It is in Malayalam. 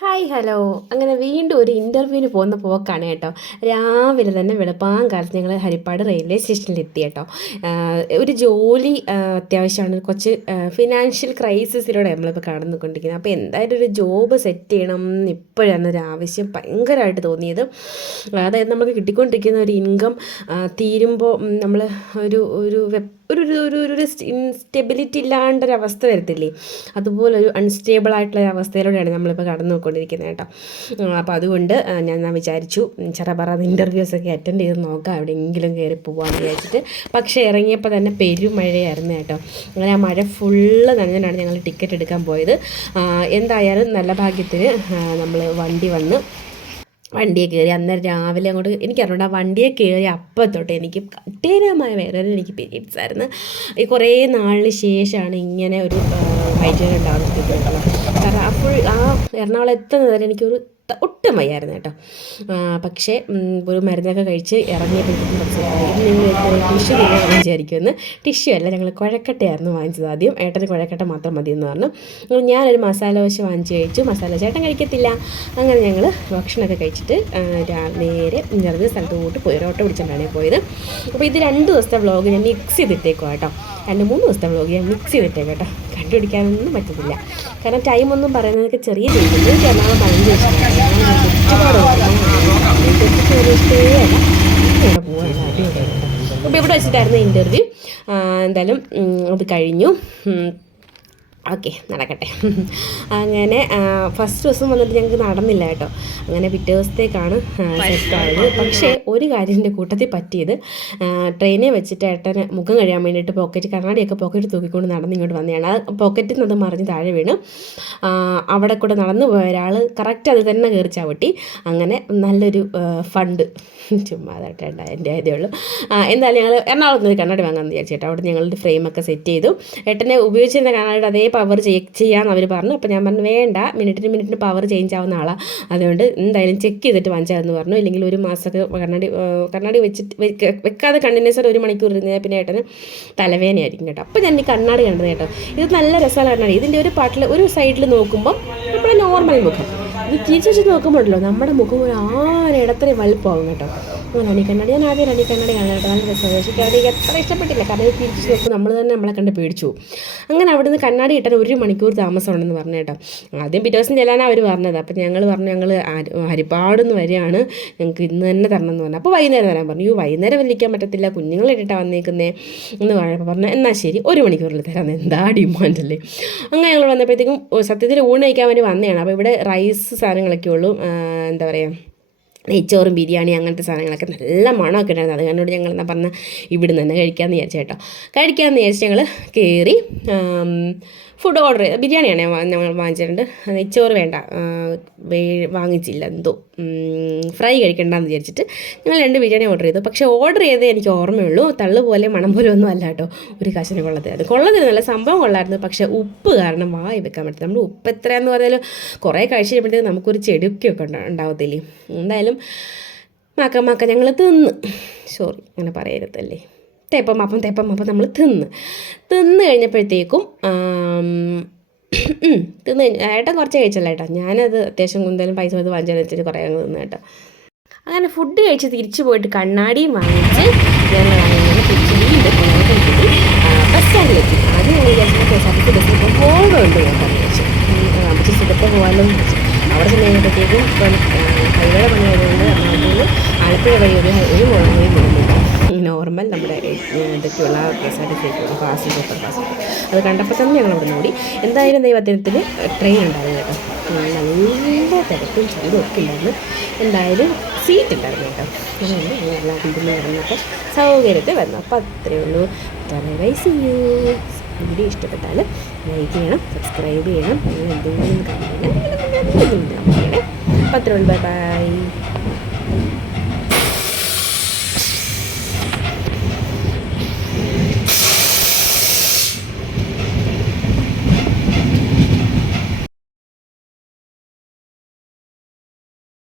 ഹായ് ഹലോ അങ്ങനെ വീണ്ടും ഒരു ഇന്റർവ്യൂവിന് പോകുന്ന പോക്കാണ് കേട്ടോ. രാവിലെ തന്നെ വെളുപ്പാൻ കാലത്ത് ഞങ്ങൾ ഹരിപ്പാട് റെയിൽവേ സ്റ്റേഷനിൽ എത്തി കേട്ടോ. ഒരു ജോലി അത്യാവശ്യമാണ്. കുറച്ച് ഫിനാൻഷ്യൽ ക്രൈസിസിലൂടെ നമ്മളിപ്പോൾ കടന്നുകൊണ്ടിരിക്കുന്നത് അപ്പോൾ എന്തായാലും ഒരു ജോബ് സെറ്റ് ചെയ്യണം ഇപ്പോഴാണ് ഒരു ആവശ്യം ഭയങ്കരമായിട്ട് തോന്നിയത്. അതായത് നമുക്ക് കിട്ടിക്കൊണ്ടിരിക്കുന്ന ഒരു ഇൻകം തീരുമ്പോൾ നമ്മൾ ഒരു ഒരു വെപ്പ് ഒരു ഒരു ഒരു ഇൻസ്റ്റെബിലിറ്റി ഇല്ലാണ്ടൊരവസ്ഥ വരത്തില്ലേ? അതുപോലെ ഒരു അൺസ്റ്റേബിൾ ആയിട്ടുള്ള അവസ്ഥയിലൂടെയാണ് നമ്മളിപ്പോൾ കടന്നു പോയിക്കൊണ്ടിരിക്കുന്നത് കേട്ടോ അപ്പോൾ അതുകൊണ്ട് ഞാൻ ഞാൻ വിചാരിച്ചു ചെറപറ ഇന്റർവ്യൂസ് ഒക്കെ അറ്റൻഡ് ചെയ്ത് നോക്കാം എവിടെയെങ്കിലും കയറി പോകാമെന്ന് വിചാരിച്ചിട്ട്. പക്ഷേ ഇറങ്ങിയപ്പോൾ തന്നെ പെരുമഴയായിരുന്നു കേട്ടോ. അങ്ങനെ ആ മഴ ഫുള്ള് നനഞ്ഞാണ് ഞങ്ങൾ ടിക്കറ്റ് എടുക്കാൻ പോയത്. എന്തായാലും നല്ല ഭാഗ്യത്തിന് നമ്മൾ വണ്ടി വന്ന് വണ്ടിയെ കയറി അന്നേരം രാവിലെ അങ്ങോട്ട് എനിക്കറിഞ്ഞൂടാ വണ്ടിയെ കയറി അപ്പം തൊട്ട് എനിക്ക് കഠിനമായ വേദന എനിക്ക് പീരീഡ്സ് ആയിരുന്നു. ഈ കുറേ നാളിന് ശേഷമാണ് ഇങ്ങനെ ഒരു വൈദ്യുതി ഉണ്ടാകുന്നത്. കാരണം അപ്പോൾ ആ എറണാകുളം എത്തുന്നത് വരെ എനിക്കൊരു ഒട്ടും വയ്യായിരുന്നു കേട്ടോ. പക്ഷേ ഒരു മരുന്നൊക്കെ കഴിച്ച് ഇറങ്ങിയപ്പോഴത്തേക്കും നിങ്ങൾ ടിഷ്യൂ നിങ്ങൾ വിചാരിക്കുമെന്ന്. ടിഷ്യൂ അല്ല ഞങ്ങൾ കുഴക്കട്ടയായിരുന്നു വാങ്ങിച്ചത്. ആദ്യം ഏട്ടന് കുഴക്കട്ട മാത്രം മതി എന്ന് പറഞ്ഞു ഞാനൊരു മസാല ദോശ വാങ്ങിച്ച് കഴിച്ചു. മസാല ചേട്ടൻ കഴിക്കത്തില്ല. അങ്ങനെ ഞങ്ങൾ ഭക്ഷണമൊക്കെ കഴിച്ചിട്ട് നേരെ ഇറങ്ങിയ സ്ഥലത്തോട്ട് പോയി. ഓട്ടോ പിടിച്ചിട്ടാണ് പോയത്. അപ്പോൾ ഇത് രണ്ട് ദിവസത്തെ വ്ളോഗ് ഞാൻ മിക്സ് ചെയ്തിട്ടേക്കോ കേട്ടോ. രണ്ട് മൂന്ന് ദിവസത്തെ വ്ളോഗ് ഞാൻ മിക്സ് ചെയ്തിട്ടേക്കോ കേട്ടോ. കണ്ടുപിടിക്കാനൊന്നും പറ്റത്തില്ല. കാരണം ടൈം ടൈമൊന്നും പറയുന്നതൊക്കെ ചെറിയ രീതിയിൽ എറണാകുളം പോകാനുള്ള അടിപൊളിയായിട്ട്. അപ്പോൾ ഇവിടെ വെച്ചിട്ടായിരുന്നു ഇന്റർവ്യൂ എന്തായാലും അത് കഴിഞ്ഞു. ഓക്കെ നടക്കട്ടെ. അങ്ങനെ ഫസ്റ്റ് ദിവസം വന്നിട്ട് ഞങ്ങൾക്ക് നടന്നില്ല കേട്ടോ. അങ്ങനെ പിറ്റേ ദിവസത്തേക്കാണ് സെറ്റായത്. പക്ഷേ ഒരു കാര്യത്തിന്റെ കൂട്ടത്തിൽ പറ്റിയത്. ട്രെയിനെ വെച്ചിട്ട് ഏട്ടന് മുഖം കഴിയാൻ വേണ്ടിയിട്ട് പോക്കറ്റ് കണ്ണാടിയൊക്കെ പോക്കറ്റ് തൂക്കിക്കൊണ്ട് നടന്ന് ഇങ്ങോട്ട് വന്നതാണ്. ആ പോക്കറ്റിൽ നിന്ന് മറിഞ്ഞ് താഴെ വീണ്. അവിടെ കൂടെ നടന്നു പോയ ഒരാൾ കറക്റ്റ് അത് തന്നെ കയറി ചവിട്ടി. അങ്ങനെ നല്ലൊരു ഫണ്ട് ചുമ്മാ അതായിട്ട് എന്റെ ഇതേ ഉള്ളൂ. എന്തായാലും ഞങ്ങൾ എറണാകുളത്ത് നിന്ന് കണ്ണാടി വാങ്ങാമെന്ന് വിചാരിച്ചു അവിടെ ഞങ്ങളുടെ ഫ്രെയിമൊക്കെ സെറ്റ് ചെയ്തു. ഏട്ടനെ ഉപയോഗിച്ചിരുന്ന കണ്ണാടിയുടെ അതേ പവർ ചെക്ക് ചെയ്യാമെന്ന് അവർ പറഞ്ഞു. അപ്പോൾ ഞാൻ പറഞ്ഞു വേണ്ട മിനിറ്റിന് മിനിറ്റിന് പവർ ചേഞ്ച് ആവുന്ന ആളാണ് അതുകൊണ്ട് എന്തായാലും ചെക്ക് ചെയ്തിട്ട് വാങ്ങിച്ചാൽ പറഞ്ഞു. ഇല്ലെങ്കിൽ ഒരു മാസമൊക്കെ കണ്ണാടി കണ്ണാടി വെച്ചിട്ട് വെക്കാതെ കണ്ടിന്യൂസ് ആയിട്ട് ഒരു മണിക്കൂർ ഇരുന്നാൽ പിന്നെ ഏട്ടന് തലവേദനയായിരിക്കും കേട്ടോ. അപ്പോൾ ഞാൻ ഈ കണ്ണാടി കണ്ടത് കേട്ടോ. ഇത് നല്ല രസമാണ് കണ്ണാടി. ഇതിന്റെ ഒരു പാട്ടിൽ ഒരു സൈഡിൽ നോക്കുമ്പോൾ നമ്മുടെ നോർമൽ മുഖം. ഇത് തിരിച്ചു നോക്കുമ്പോഴല്ലോ നമ്മുടെ മുഖം ഒരു ആരിടത്തരം വലുപ്പമാകും കേട്ടോ. രണി കണ്ണാടി ഞാൻ ആദ്യം രണി കണ്ണാടി കാണാനായിട്ട് നല്ല രസമാണ്. പക്ഷേ എനിക്ക് എത്ര ഇഷ്ടപ്പെട്ടില്ല. കാരണം ഇത് തിരിച്ച് നോക്കും നമ്മൾ തന്നെ നമ്മളെ കണ്ട് പേടിച്ചു അങ്ങനെ അവിടുന്ന് കണ്ണാടി കിട്ടാൻ ഒരു മണിക്കൂർ താമസം ഉണ്ടെന്ന് പറഞ്ഞു കേട്ടോ. ആദ്യം പിറ്റേ ദിവസം ചെല്ലാനാണ് അവർ പറഞ്ഞത്. അപ്പം ഞങ്ങൾ പറഞ്ഞു ഞങ്ങൾ ഹരിപ്പാടുന്ന് വരികയാണ്. ഞങ്ങൾക്ക് ഇന്ന് തന്നെ തരണം എന്ന് പറഞ്ഞു. അപ്പോൾ വൈകുന്നേരം തരാൻ പറഞ്ഞു. യു വൈകുന്നേരം വലിക്കാൻ പറ്റത്തില്ല. കുഞ്ഞുങ്ങളിട്ടിട്ടാണ് വന്നേക്കുന്നേ എന്ന് പറഞ്ഞപ്പോൾ പറഞ്ഞു എന്നാൽ ശരി ഒരു മണിക്കൂറിൽ തരാം. എന്താ ഡിമാൻഡ് അല്ലേ അങ്ങനെ ഞങ്ങൾ വന്നപ്പോഴത്തേക്കും സത്യത്തിൽ ഊണ് കഴിക്കാൻ വേണ്ടി വന്നതാണ്. അപ്പോൾ ഇവിടെ റൈസ് സാധനങ്ങളൊക്കെ ഉള്ളൂ. എന്താ പറയുക നെയ്ച്ചോറും ബിരിയാണി അങ്ങനത്തെ സാധനങ്ങളൊക്കെ നല്ല മണമൊക്കെ ഉണ്ടായിരുന്നു. അത് ഞങ്ങൾ പറഞ്ഞ പറഞ്ഞാൽ ഇവിടുന്ന് തന്നെ കഴിക്കാമെന്ന് വിചാരിച്ചു കേട്ടോ. കഴിക്കാമെന്ന് വിചാരിച്ച് ഞങ്ങൾ കയറി ഫുഡ് ഓർഡർ ചെയ്ത് ബിരിയാണിയാണ് ഞങ്ങൾ വാങ്ങിച്ചിട്ടുണ്ട്. നെയ്ച്ചോറ് വേണ്ട. വാങ്ങിച്ചില്ല എന്തോ. ഫ്രൈ കഴിക്കണ്ടെന്ന് വിചാരിച്ചിട്ട് ഞങ്ങൾ രണ്ട് ബിരിയാണി ഓർഡർ ചെയ്തു. പക്ഷേ ഓർഡർ ചെയ്തേ എനിക്ക് ഓർമ്മയുള്ളൂ. തള്ളു പോലെ മണം പോലെ ഒന്നും അല്ല കേട്ടോ. ഒരു കശിന് കൊള്ളത്തില്ല. കൊള്ളത്തില്ല സംഭവം കൊള്ളായിരുന്നു. പക്ഷേ ഉപ്പ് കാരണം വായി വെക്കാൻ പറ്റില്ല നമ്മൾ ഉപ്പ് എത്രയാന്ന് പറഞ്ഞാലും കുറേ കഴിച്ച് കഴിയുമ്പോഴത്തേക്ക് നമുക്കൊരു ചെടുക്കൊക്കെ ഉണ്ടാവത്തില്ലേ? എന്തായാലും മാക്ക മാക്ക ഞങ്ങൾ തിന്ന്. സോറി അങ്ങനെ പറയരുതല്ലേ. തേപ്പം അപ്പം തേപ്പം അപ്പം നമ്മൾ തിന്ന്. തിന്ന് കഴിഞ്ഞപ്പോഴത്തേക്കും തിന്ന് ഏട്ടൻ കുറച്ച് കഴിച്ചല്ല ഏട്ടാ. ഞാനത് അത്യാവശ്യം കുന്തലും പൈസ കൊടുത്ത് വാങ്ങിച്ചാൽ വെച്ചിട്ട് കുറേ അങ്ങ് തിന്നു കേട്ടോ. അങ്ങനെ ഫുഡ് കഴിച്ച് തിരിച്ചു പോയിട്ട് കണ്ണാടിയും വാങ്ങിച്ച് ഞങ്ങൾ അങ്ങനെ തിരിച്ച് ബസ് സ്റ്റാൻഡിലെത്തി ആദ്യം ഞങ്ങൾ വിചാരിച്ചു കെ എസ് ആർ കേട്ടോ നമുക്ക് സുഖത്തെ പോകാനും അവിടെ ചെന്ന് കഴിഞ്ഞപ്പോഴത്തേക്കും ഇപ്പം ഹൈവേയുടെ പണി ആയതുകൊണ്ട് എറണാകുളത്ത് ആലപ്പുഴ വഴി ഒരു ഒരു മുഴങ്ങി പോകുന്നുണ്ട് നോർമൽ നമ്മുടെ ഇതൊക്കെയുള്ള സർട്ടിഫിക്കറ്റ് പാസ് സൂപ്പർ ക്ലാസ് അത് കണ്ടപ്പോൾ തന്നെ ഞങ്ങൾ അവിടെ ഓടി. എന്തായാലും ദൈവത്തിന് ട്രെയിൻ ഉണ്ടായിരുന്നു കേട്ടോ. നല്ല തിരക്കും ചൂടും ഒക്കെ ഉണ്ടായിരുന്നു. എന്തായാലും സീറ്റ് ഉണ്ടായിരുന്നു കേട്ടോ. അതുകൊണ്ട് ഞങ്ങൾ അതിൽ നിന്ന് ഇറങ്ങിയപ്പോൾ സൗകര്യത്തിൽ വന്നു. അപ്പോൾ അത്രയേ ഉള്ളൂ. ബൈ സി യു വീഡിയോ ഇഷ്ടപ്പെട്ടാൽ ലൈക്ക് ചെയ്യണം സബ്സ്ക്രൈബ് ചെയ്യണം. അങ്ങനെ എന്തെങ്കിലും കാര്യങ്ങൾ അപ്പം അത്രയേ ഉള്ളൂ. Bye bye